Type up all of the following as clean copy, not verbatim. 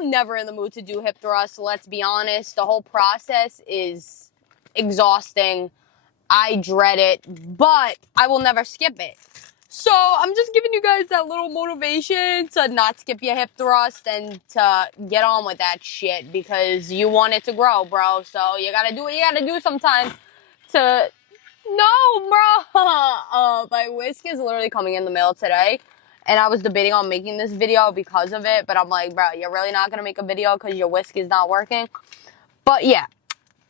I'm never in the mood to do hip thrusts. Let's be honest. The whole process is exhausting. I dread it, but I will never skip it. So I'm just giving you guys that little motivation to not skip your hip thrust and to get on with that shit because you want it to grow, bro. So you gotta do what you gotta do sometimes to... No, bro! My whisk is literally coming in the mail today. And I was debating on making this video because of it. But I'm like, bro, you're really not gonna make a video because your whisk is not working? But yeah.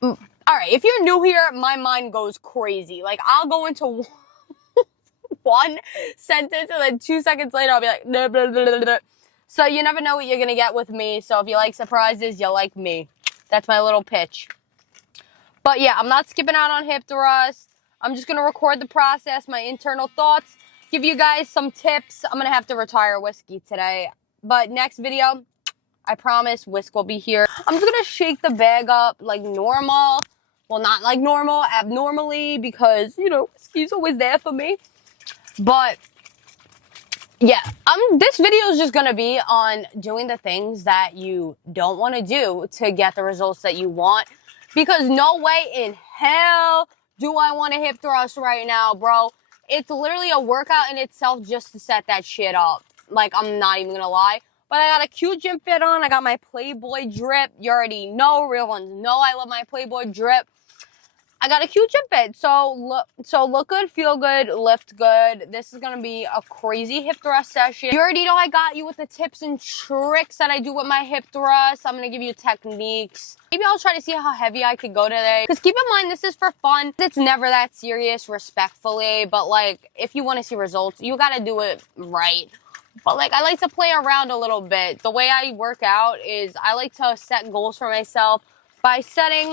Alright, if you're new here, my mind goes crazy. Like, I'll go into... one sentence and then 2 seconds later I'll be like blah, blah, blah, blah. So you never know what you're gonna get with me. So if you like surprises, you like me. That's my little pitch. But yeah, I'm not skipping out on hip thrust. I'm just gonna record the process, my internal thoughts, give you guys some tips. I'm gonna have to retire whiskey today, but next video, I promise whisk will be here. I'm just gonna shake the bag up like normal. Well, not like normal, abnormally, because you know whiskey's always there for me. But yeah, this video is just gonna be on doing the things that you don't want to do to get the results that you want. Because no way in hell do I want to hip thrust right now, bro. It's literally a workout in itself just to set that shit up. Like, I'm not even gonna lie. But I got a cute gym fit on. I got my Playboy drip. You already know, real ones know I love my Playboy drip. I got a cute gym fit, so look good, feel good, lift good. This is gonna be a crazy hip thrust session. You already know I got you with the tips and tricks that I do with my hip thrust. I'm gonna give you techniques. Maybe I'll try to see how heavy I could go today. Because keep in mind, this is for fun. It's never that serious, respectfully. But like, if you want to see results, you gotta do it right. But like, I like to play around a little bit. The way I work out is I like to set goals for myself by set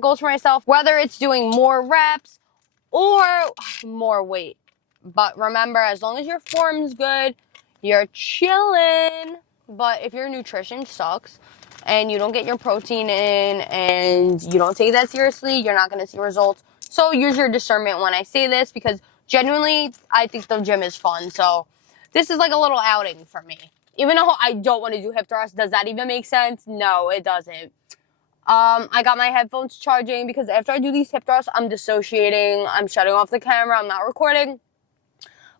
goals for myself, whether it's doing more reps or more weight. But remember, as long as your form's good, you're chilling. But if your nutrition sucks and you don't get your protein in and you don't take that seriously, you're not going to see results. So use your discernment when I say this, because genuinely, I think the gym is fun. So this is like a little outing for me. Even though I don't want to do hip thrust, does that even make sense? No, it doesn't. I got my headphones charging because after I do these hip thrusts, I'm dissociating. I'm shutting off the camera. I'm not recording.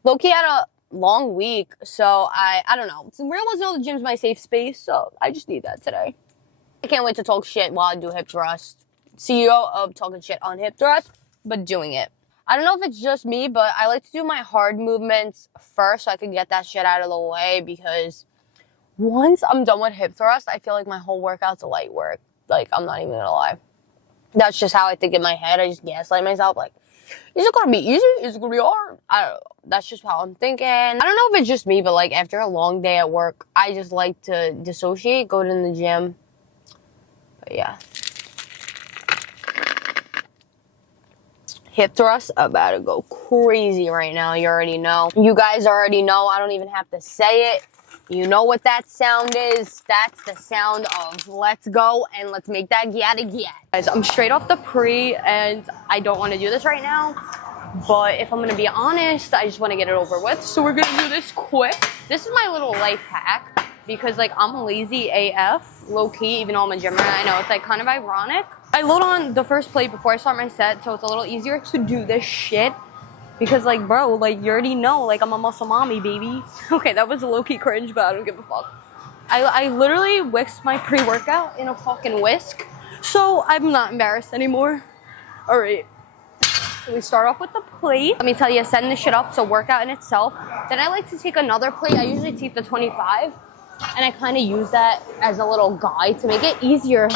Low-key had a long week, so I don't know. Real ones know the gym's my safe space, so I just need that today. I can't wait to talk shit while I do hip thrust. CEO of talking shit on hip thrust, but doing it. I don't know if it's just me, but I like to do my hard movements first so I can get that shit out of the way, because once I'm done with hip thrust, I feel like my whole workout's a light work. Like, I'm not even gonna lie. That's just how I think in my head. I just gaslight myself, like, is it gonna be easy? Is it gonna be hard? I don't know. That's just how I'm thinking. I don't know if it's just me, but, like, after a long day at work, I just like to dissociate, go to the gym. But, yeah. Hip thrust about to go crazy right now. You already know. You guys already know. I don't even have to say it. You know what that sound is. That's the sound of let's go and let's make that gyat. Guys, I'm straight off the pre and I don't want to do this right now. But if I'm going to be honest, I just want to get it over with. So we're going to do this quick. This is my little life hack because like I'm lazy AF, low key, even though I'm a gym rat. I know it's like kind of ironic. I load on the first plate before I start my set, so it's a little easier to do this shit. Because, like, bro, like, you already know, like, I'm a muscle mommy, baby. Okay, that was a low-key cringe, but I don't give a fuck. I literally whisked my pre-workout in a fucking whisk, so I'm not embarrassed anymore. Alright, so we start off with the plate. Let me tell you, setting this shit up, so workout in itself. Then I like to take another plate. I usually take the 25, and I kind of use that as a little guide to make it easier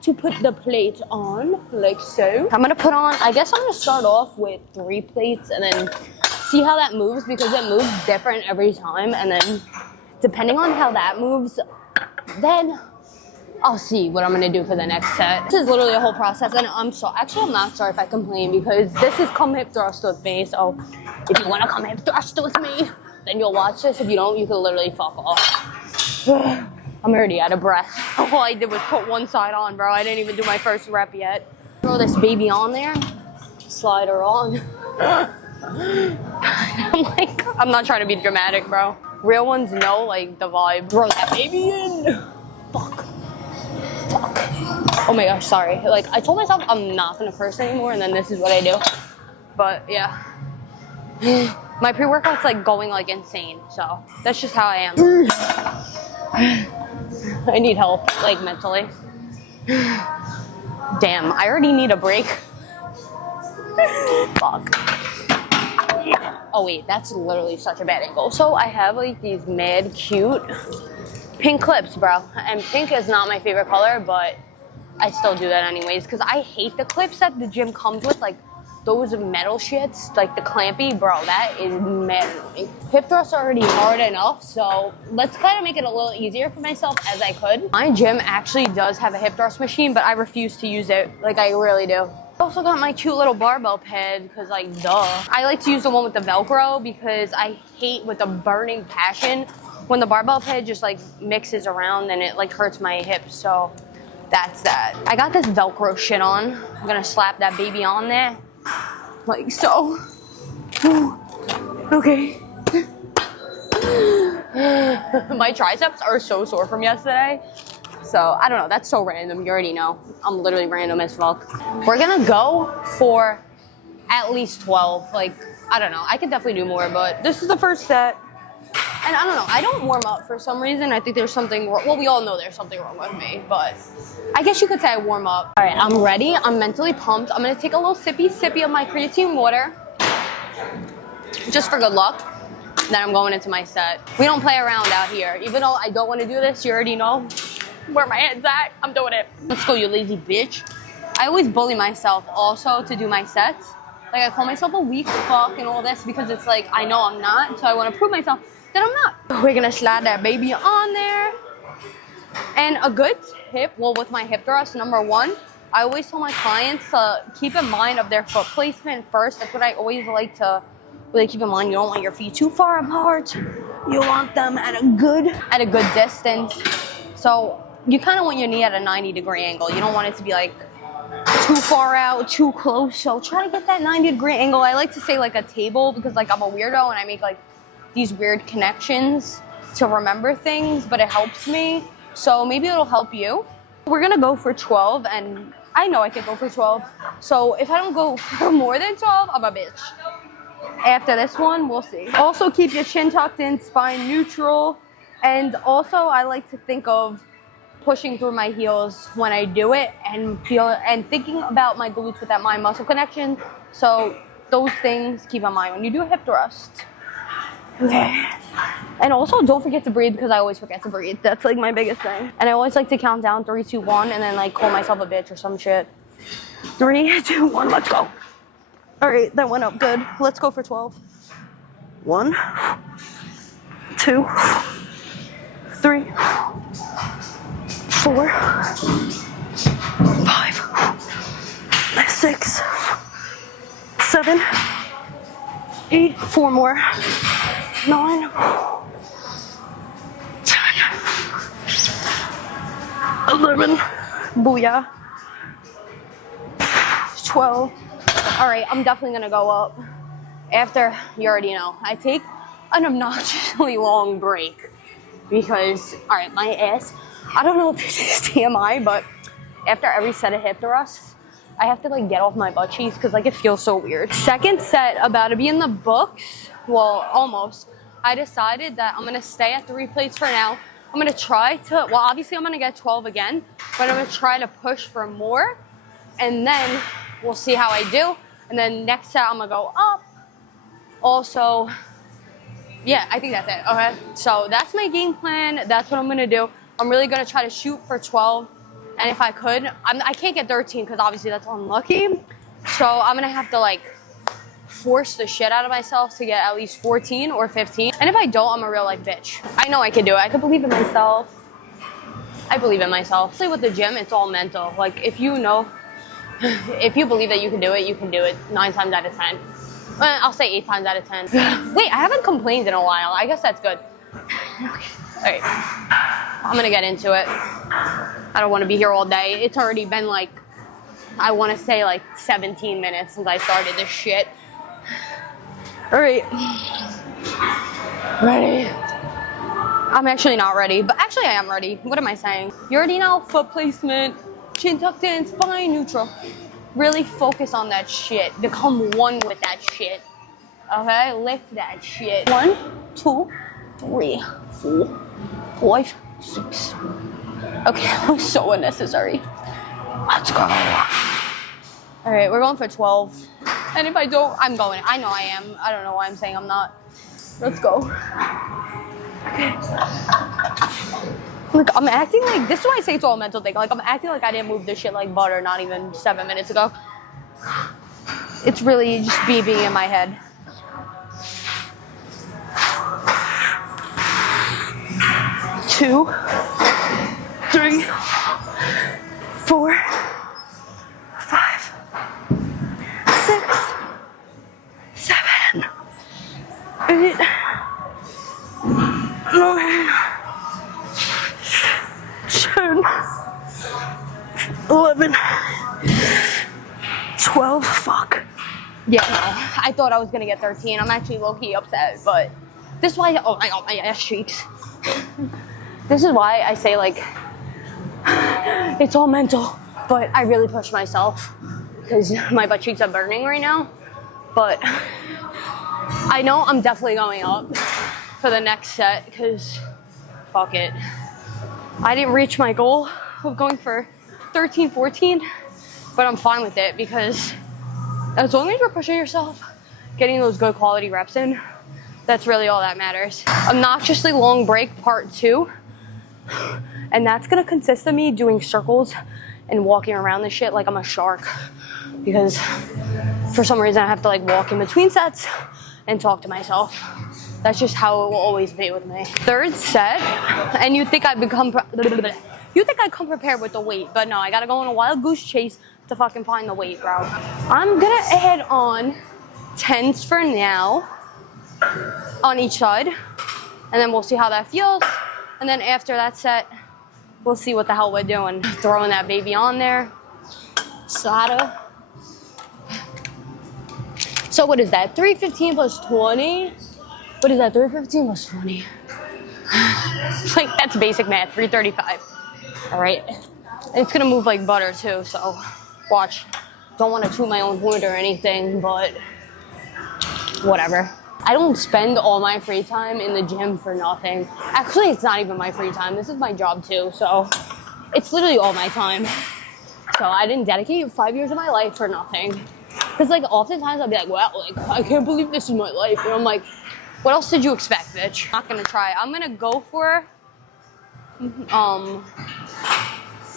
to put the plate on, like so. I'm gonna put on, I guess I'm gonna start off with 3 plates and then see how that moves, because it moves different every time, and then depending on how that moves, then I'll see what I'm gonna do for the next set. This is literally a whole process, and I'm not sorry if I complain, because this is come hip thrust with me, so if you wanna come hip thrust with me, then you'll watch this. If you don't, you can literally fuck off. I'm already out of breath. All I did was put one side on, bro. I didn't even do my first rep yet. Throw this baby on there, slide her on. I'm not trying to be dramatic, bro. Real ones know, like, the vibe. Throw that baby in. Oh my gosh, sorry. Like, I told myself I'm not gonna curse anymore, and then this is what I do. But yeah. My pre-workout's like going like insane, so that's just how I am. I need help, like mentally. Damn, I already need a break. Fuck. Oh wait, that's literally such a bad angle. So I have like these mad cute pink clips, bro. And pink is not my favorite color, but I still do that anyways because I hate the clips that the gym comes with, like those metal shits, like the clampy, bro. That is mad annoying. Hip thrusts are already hard enough, so let's kind of make it a little easier for myself as I could. My gym actually does have a hip thrust machine, but I refuse to use it. Like, I really do. I also got my cute little barbell pad because, like, duh. I like to use the one with the Velcro because I hate with a burning passion when the barbell pad just like mixes around and it like hurts my hips. So that's that. I got this Velcro shit on. I'm gonna slap that baby on there. Like so. Okay. My triceps are so sore from yesterday. So I don't know, that's so random. You already know. I'm literally random as fuck. We're gonna go for at least 12. Like, I don't know. I could definitely do more, but this is the first set. And I don't know, I don't warm up for some reason. I think there's something wrong. Well, we all know there's something wrong with me, but I guess you could say I warm up. All right, I'm ready. I'm mentally pumped. I'm gonna take a little sippy of my creatine water, just for good luck. Then I'm going into my set. We don't play around out here. Even though I don't want to do this, you already know where my head's at. I'm doing it. Let's go, you lazy bitch. I always bully myself also to do my sets. Like, I call myself a weak fuck and all this because it's like, I know I'm not, so I want to prove myself that I'm not. We're gonna slide that baby on there. And a good tip, well, with my hip thrust, number one, I always tell my clients to keep in mind of their foot placement first. That's what I always like to really keep in mind. You don't want your feet too far apart. You want them at a good distance. So you kind of want your knee at a 90-degree angle. You don't want it to be like too far out, too close. So try to get that 90-degree angle. I like to say like a table because like I'm a weirdo and I make like these weird connections to remember things, but it helps me. So maybe it'll help you. We're gonna go for 12, and I know I could go for 12. So if I don't go for more than 12, I'm a bitch. After this one, we'll see. Also keep your chin tucked in, spine neutral. And also I like to think of pushing through my heels when I do it and thinking about my glutes with that mind muscle connection. So those things keep in mind when you do a hip thrust. Okay. And also don't forget to breathe because I always forget to breathe. That's like my biggest thing. And I always like to count down 3, 2, 1 and then like call myself a bitch or some shit. 3, 2, 1, let's go. All right, that went up good. Let's go for 12. 1, 2, 3, 4, 5, 6, 7, 8, 4 more, 9, 10, 11, booyah, 12. All right, I'm definitely gonna go up. After, you already know, I take an obnoxiously long break because, all right, my ass, I don't know if this is TMI, but after every set of hip thrusts, I have to like get off my butt cheeks because like it feels so weird. Second set about to be in the books, well, almost. I decided that I'm gonna stay at 3 plates for now. I'm gonna try to, well, obviously I'm gonna get 12 again, but I'm gonna try to push for more, and then we'll see how I do. And then next set, I'm gonna go up. Also, yeah, I think that's it, okay? So that's my game plan. That's what I'm gonna do. I'm really gonna try to shoot for 12. And if I could, I can't get 13 because obviously that's unlucky. So I'm gonna have to like force the shit out of myself to get at least 14 or 15. And if I don't, I'm a real life bitch. I know I can do it. I can believe in myself. I believe in myself. Especially with the gym, it's all mental. Like if you know, if you believe that you can do it, you can do it 9 times out of 10. I'll say 8 times out of 10. Wait, I haven't complained in a while. I guess that's good. Okay. All right, I'm gonna get into it. I don't want to be here all day. It's already been like, I want to say like 17 minutes since I started this shit. All right, ready? I'm actually not ready, but actually I am ready. What am I saying? You already know, foot placement, Chin tucked in, spine neutral. Really focus on that shit. Become one with that shit. Okay, lift that shit. 1, 2, 3, 4, 5, 6. Okay, that was so unnecessary. Let's go. All right, we're going for 12. And if I don't, I'm going. I know I am. I don't know why I'm saying I'm not. Let's go. Okay. Look, I'm acting like, this is why I say it's all a mental thing. Like, I'm acting like I didn't move this shit like butter not even 7 minutes ago. It's really just me being in my head. Two, 3, 4, 5, 6, 7, 8, 9, 10, 11, 12, fuck. Yeah, no, I thought I was gonna get 13. I'm actually low-key upset, but this is why, oh, I got my ass cheeks. This is why I say, like, it's all mental, but I really push myself because my butt cheeks are burning right now. But I know I'm definitely going up for the next set because fuck it. I didn't reach my goal of going for 13, 14, but I'm fine with it because as long as you're pushing yourself, getting those good quality reps in, that's really all that matters. Obnoxiously long break part 2. And that's gonna consist of me doing circles and walking around this shit like I'm a shark. Because for some reason I have to like walk in between sets and talk to myself. That's just how it will always be with me. Third set, and you think I'd come prepared with the weight, but no, I gotta go on a wild goose chase to fucking find the weight, bro. I'm gonna add on 10s for now on each side, and then we'll see how that feels. And then after that set, we'll see what the hell we're doing. Throwing that baby on there. Sada. So what is that? 315 plus 20? What is that? 315 plus 20? Like, that's basic math. 335. All right. It's gonna move like butter too, so watch. Don't want to toot my own horn or anything, but whatever. I don't spend all my free time in the gym for nothing. Actually, it's not even my free time. This is my job too, so it's literally all my time. So I didn't dedicate 5 years of my life for nothing. Because like oftentimes I'll be like, wow, like I can't believe this is my life. And I'm like, what else did you expect, bitch? I'm not gonna try. I'm gonna go for,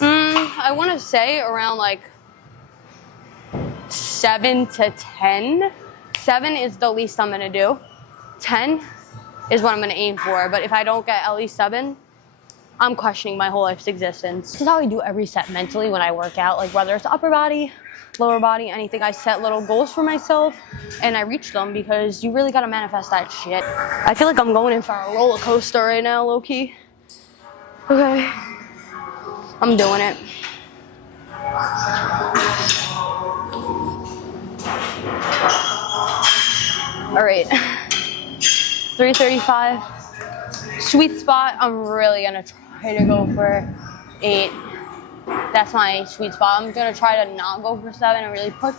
I wanna say around like 7 to 10. 7 is the least I'm gonna do. 10 is what I'm gonna aim for. But if I don't get at least 7, I'm questioning my whole life's existence. This is how I do every set mentally when I work out. Like whether it's upper body, lower body, anything. I set little goals for myself and I reach them because you really gotta manifest that shit. I feel like I'm going in for a roller coaster right now, low key. Okay, I'm doing it. All right, 335, sweet spot. I'm really gonna try to go for 8. That's my sweet spot. I'm gonna try to not go for 7 and really push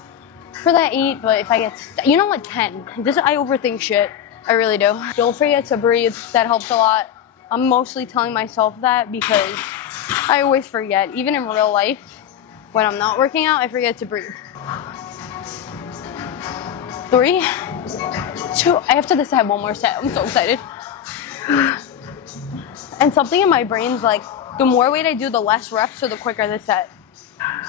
for that 8, but if I get, you know what, 10. I overthink shit, I really do. Don't forget to breathe, that helps a lot. I'm mostly telling myself that because I always forget, even in real life, when I'm not working out, I forget to breathe. 3, 2, after this I have one more set, I'm so excited. And something in my brain's like, the more weight I do, the less reps, so the quicker the set.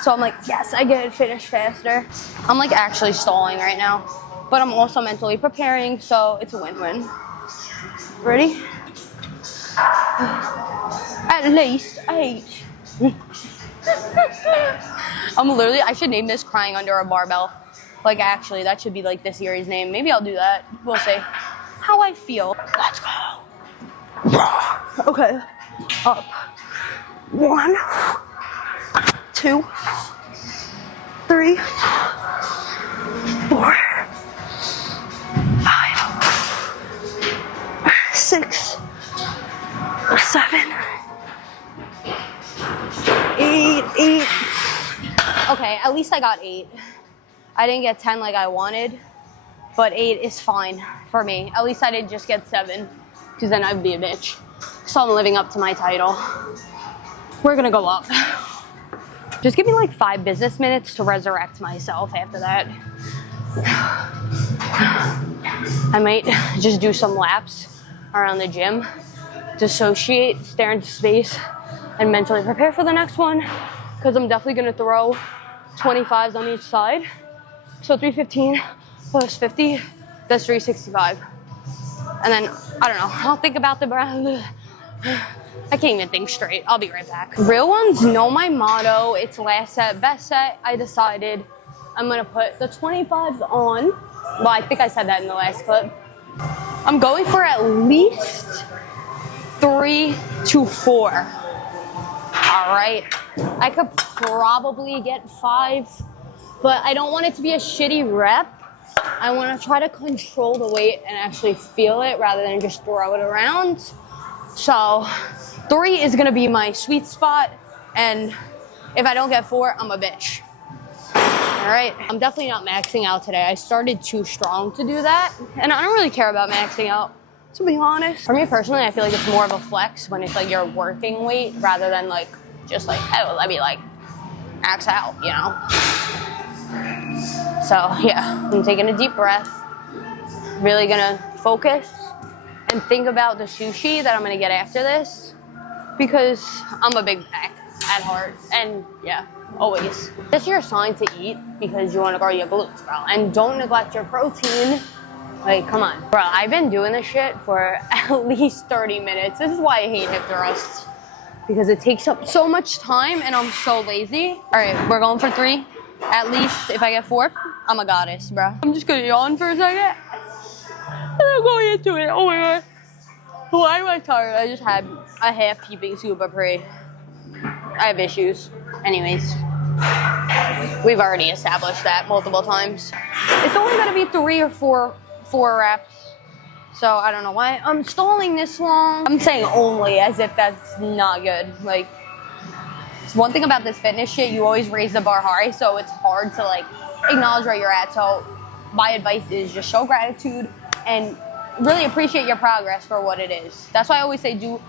So I'm like, yes, I get it finished faster. I'm like actually stalling right now, but I'm also mentally preparing, so it's a win-win. Ready? At least 8. I should name this Crying Under a Barbell. Like actually, that should be like the series name. Maybe I'll do that. We'll see. How I feel. Let's go. Okay. Up. 1, 2, 3, 4, 5, 6, 7, 8. okay. At least I got 8. I didn't get 10 like I wanted, but 8 is fine for me. At least I didn't just get 7, because then I'd be a bitch. So I'm living up to my title. We're gonna go up. Just give me like 5 business minutes to resurrect myself after that. I might just do some laps around the gym, dissociate, stare into space, and mentally prepare for the next one, because I'm definitely gonna throw 25s on each side. So 315 plus 50, that's 365. And then, I don't know, I'll think about the brand. I can't even think straight. I'll be right back. Real ones know my motto. It's last set, best set. I decided I'm gonna put the 25s on. Well, I think I said that in the last clip. I'm going for at least 3 to 4. All right. I could probably get 5, but I don't want it to be a shitty rep. I want to try to control the weight and actually feel it rather than just throw it around. So 3 is gonna be my sweet spot, and if I don't get 4, I'm a bitch. All right, I'm definitely not maxing out today. I started too strong to do that, and I don't really care about maxing out, to be honest. For me personally, I feel like it's more of a flex when it's like your working weight rather than like just like, oh, let me like max out, you know? So yeah, I'm taking a deep breath, really gonna focus and think about the sushi that I'm gonna get after this, because I'm a big pack at heart, and yeah, always. This is your sign to eat because you wanna grow your glutes, bro, and don't neglect your protein. Like, come on. Bro, I've been doing this shit for at least 30 minutes. This is why I hate hip thrusts, because it takes up so much time and I'm so lazy. All right, we're going for 3. At least if I get 4, I'm a goddess, bro. I'm just gonna yawn for a second. I'm going into it. Oh my god. Why am I tired? I just had a half heaping super pre. I have issues. Anyways, we've already established that multiple times. It's only gonna be 3 or 4 reps. So I don't know why I'm stalling this long. I'm saying only as if that's not good. Like, one thing about this fitness shit, you always raise the bar high, so it's hard to like acknowledge where you're at. So my advice is just show gratitude and really appreciate your progress for what it is. That's why I always say do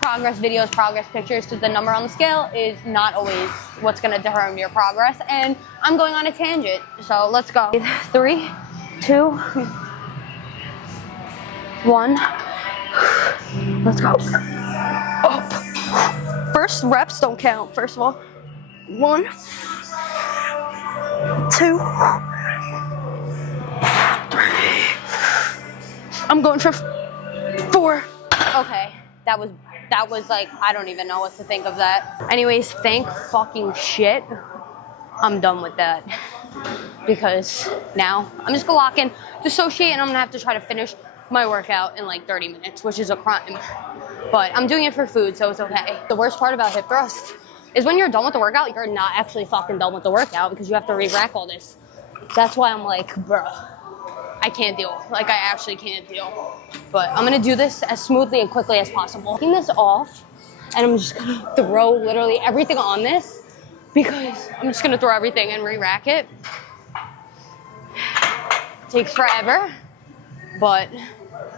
progress videos, progress pictures, because the number on the scale is not always what's gonna determine your progress. And I'm going on a tangent, so let's go. 3, 2, 1. Let's go. Up. First reps don't count, first of all. 1, 2, 3. I'm going for 4. Okay, that was like, I don't even know what to think of that. Anyways, thank fucking shit, I'm done with that. Because now I'm just gonna lock in, dissociate, and I'm gonna have to try to finish my workout in like 30 minutes, which is a crime. But I'm doing it for food, so it's okay. The worst part about hip thrust is when you're done with the workout, you're not actually fucking done with the workout because you have to re-rack all this. That's why I'm like, bro, I can't deal. Like, I actually can't deal. But I'm gonna do this as smoothly and quickly as possible. Taking this off, and I'm just gonna throw literally everything on this because I'm just gonna throw everything and re-rack it. Takes forever, but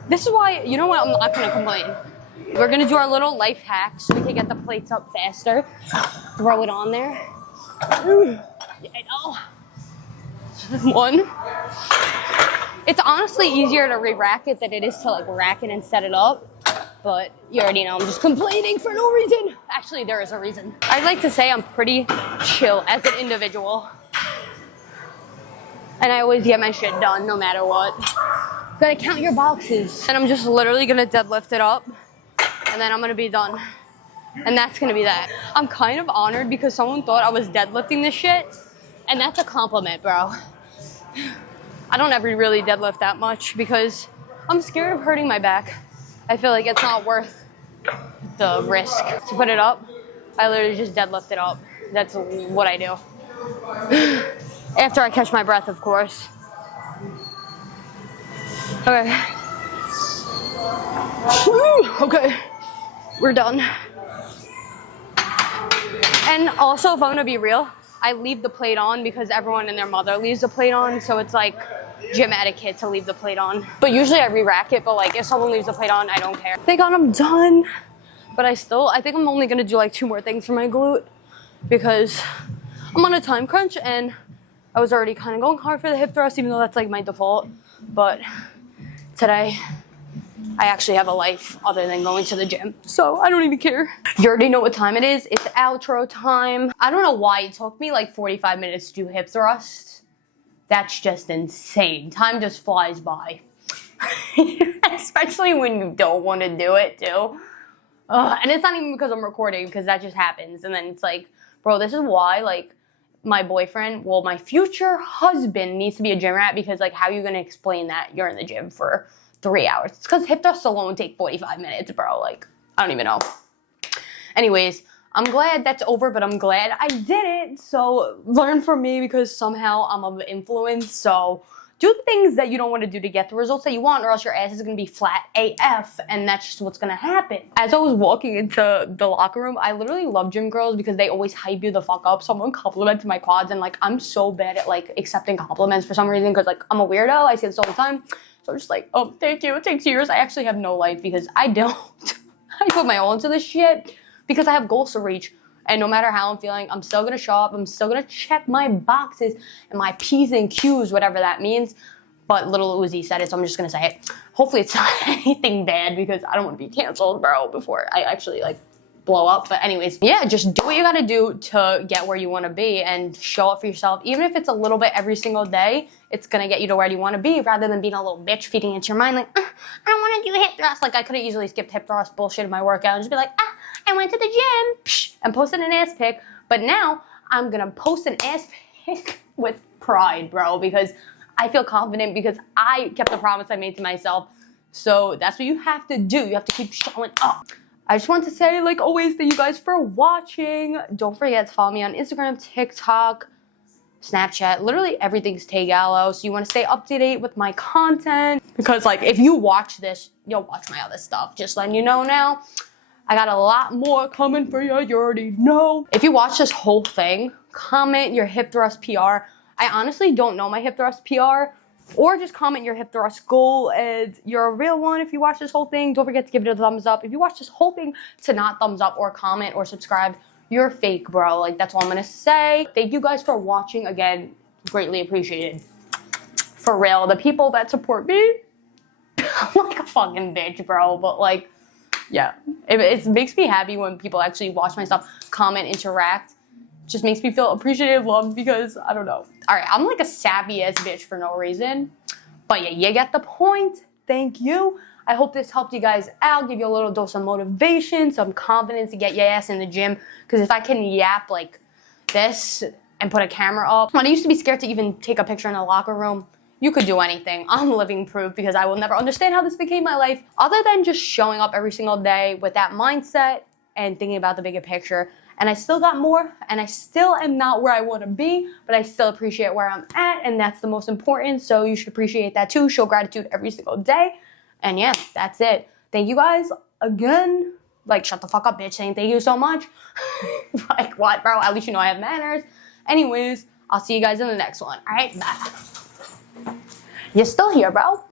this is why, you know what, I'm not gonna complain. We're gonna do our little life hack so we can get the plates up faster. Throw it on there. Yeah, I know. 1. It's honestly easier to re-rack it than it is to like rack it and set it up. But you already know I'm just complaining for no reason. Actually, there is a reason. I'd like to say I'm pretty chill as an individual. And I always get my shit done no matter what. Gotta count your boxes. And I'm just literally gonna deadlift it up. And then I'm gonna be done. And that's gonna be that. I'm kind of honored because someone thought I was deadlifting this shit. And that's a compliment, bro. I don't ever really deadlift that much because I'm scared of hurting my back. I feel like it's not worth the risk. To put it up, I literally just deadlift it up. That's what I do. After I catch my breath, of course. Okay. Okay. We're done. And also, if I'm gonna be real, I leave the plate on because everyone and their mother leaves the plate on, so it's like gym etiquette to leave the plate on. But usually I re-rack it, but like if someone leaves the plate on, I don't care. Thank God I'm done. But I think I'm only gonna do like 2 more things for my glute because I'm on a time crunch and I was already kind of going hard for the hip thrust, even though that's like my default. But today, I actually have a life other than going to the gym, so I don't even care. You already know what time it is. It's outro time. I don't know why it took me like 45 minutes to do hip thrusts. That's just insane. Time just flies by. Especially when you don't want to do it too. And it's not even because I'm recording, because that just happens. And then it's like, bro, this is why like my boyfriend, well, my future husband needs to be a gym rat, because like how are you going to explain that you're in the gym for 3 hours? It's because hip thrusts alone take 45 minutes, bro. Like, I don't even know. Anyways, I'm glad that's over, but I'm glad I did it. So learn from me, because somehow I'm of influence. So do the things that you don't want to do to get the results that you want, or else your ass is going to be flat AF, and that's just what's going to happen. As I was walking into the locker room, I literally love gym girls because they always hype you the fuck up. Someone complimented my quads, and like I'm so bad at like accepting compliments for some reason, because like I'm a weirdo. I say this all the time. So I'm just like, oh, thank you. It takes years. I actually have no life because I don't. I put my all into this shit because I have goals to reach. And no matter how I'm feeling, I'm still going to show up. I'm still going to check my boxes and my P's and Q's, whatever that means. But Little Uzi said it, so I'm just going to say it. Hopefully it's not anything bad, because I don't want to be canceled, bro, before I actually, like, blow up. But anyways, yeah, just do what you got to do to get where you want to be and show up for yourself. Even if it's a little bit every single day, it's going to get you to where you want to be, rather than being a little bitch feeding into your mind like, I don't want to do hip thrust. Like, I could have easily skipped hip thrust bullshit in my workout and just be like, I went to the gym and posted an ass pic. But now I'm going to post an ass pic with pride, bro, because I feel confident, because I kept the promise I made to myself. So that's what you have to do. You have to keep showing up. I just want to say, like always, thank you guys for watching. Don't forget to follow me on Instagram, TikTok, Snapchat. Literally everything's Tay Gallo. So you want to stay up to date with my content, because like if you watch this, you'll watch my other stuff. Just letting you know now. I got a lot more coming for you. You already know. If you watch this whole thing, comment your hip thrust PR. I honestly don't know my hip thrust PR. Or just comment your hip thrust goal, and you're a real one. If you watch this whole thing, don't forget to give it a thumbs up. If you watch this whole thing to not thumbs up or comment or subscribe, you're fake, bro. Like, that's all I'm gonna say. Thank you guys for watching. Again, greatly appreciated. For real, the people that support me, I'm like a fucking bitch, bro. But like, yeah, it makes me happy when people actually watch my stuff, comment, interact. Just makes me feel appreciated, loved, because I don't know. All right, I'm like a sappy ass bitch for no reason. But yeah, you get the point. Thank you. I hope this helped you guys out, give you a little dose of motivation, some confidence to get your ass in the gym. Because if I can yap like this and put a camera up, when I used to be scared to even take a picture in the locker room, you could do anything. I'm living proof, because I will never understand how this became my life, other than just showing up every single day with that mindset and thinking about the bigger picture. And I still got more, and I still am not where I want to be, but I still appreciate where I'm at, and that's the most important. So you should appreciate that too. Show gratitude every single day. And yeah, that's it. Thank you guys again. Like, shut the fuck up, bitch, saying thank you so much. Like, what, bro? At least you know I have manners. Anyways, I'll see you guys in the next one. All right, bye. You're still here, bro.